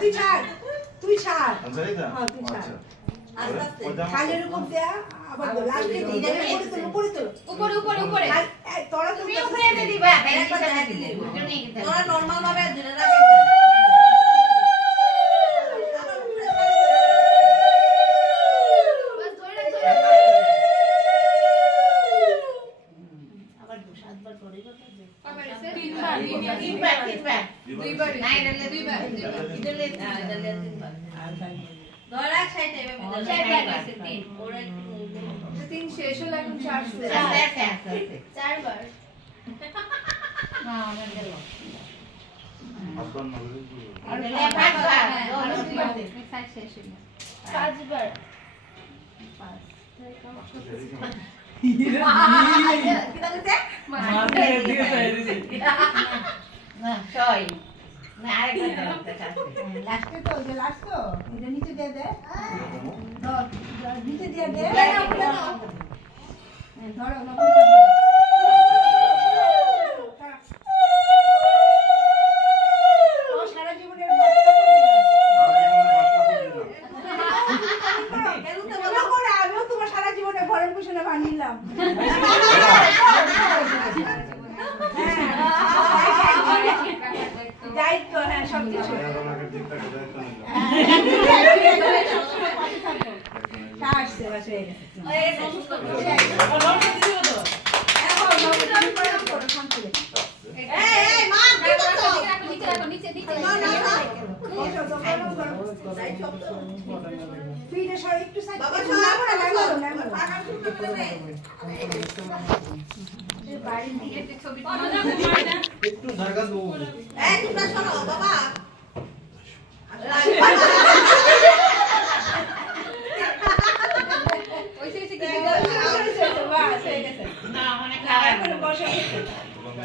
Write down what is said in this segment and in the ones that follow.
তুই ছাড় তুই ছাড় আচ্ছা এইটা হ্যাঁ তুই ছাড় আচ্ছা আস্তে আস্তে খালের উপর দেয়া আবার লাস্টে দিয়ে উপরে তোলো উপরে উপরে উপরে তোরা তুমি উপরে এনে দিবা একবার দেখা দিলে তোরা নরমাল ভাবে ধরে রাখ বাস ধরে রাখ ধরে রাখ আবার 7বার করে কথা যে তিনবার দুইবার না এটা দুইবার ইদলে ইদলে 3বার ধরে রাখ সাইডে এভাবে চারবার আছে তিন ওরা তিন শেষ হলো এখন চার শুরু চারবার না আমার গেল আসল না বলে আর পাঁচবার সাইড শেষ হলো পাঁচবার না ছয় না আরেকটা লাস্টে তো যে লাস্ট তো এটা নিচে দিয়ে দে ধর নিচে দিয়ে দে ধরো সারা জীবনের বাচ্চা করে আমিও তোমার সারা জীবনে ভরণ পোষণে বানিলাম দায়িত্ব হ্যাঁ সব কিছু আসছে বাসে নিচে নিচে একটু সাইড বাবা বাড়ির দিকে যে ছবি একটু জায়গা দাও এই তোমরা শোনো বাবা ওইসে ওইসে না মানে খারাপ করে বসে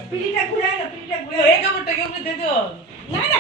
পিড়িটা ঘুরে এই কাপড়টা কেউ দিয়ে দিও না না